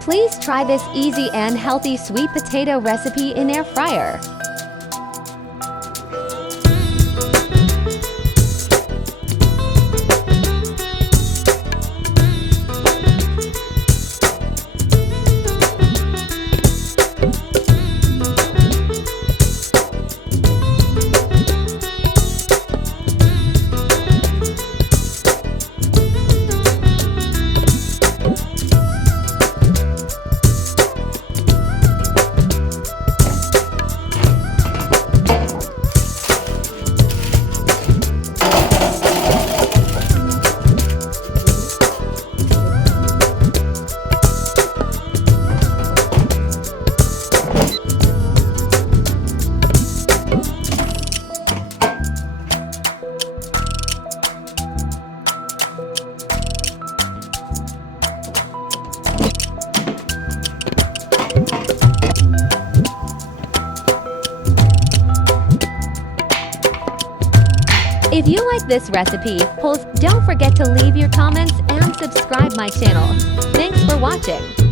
Please try this easy and healthy sweet potato recipe in air fryer. If you like this recipe, don't forget to leave your comments and subscribe my channel. Thanks for watching.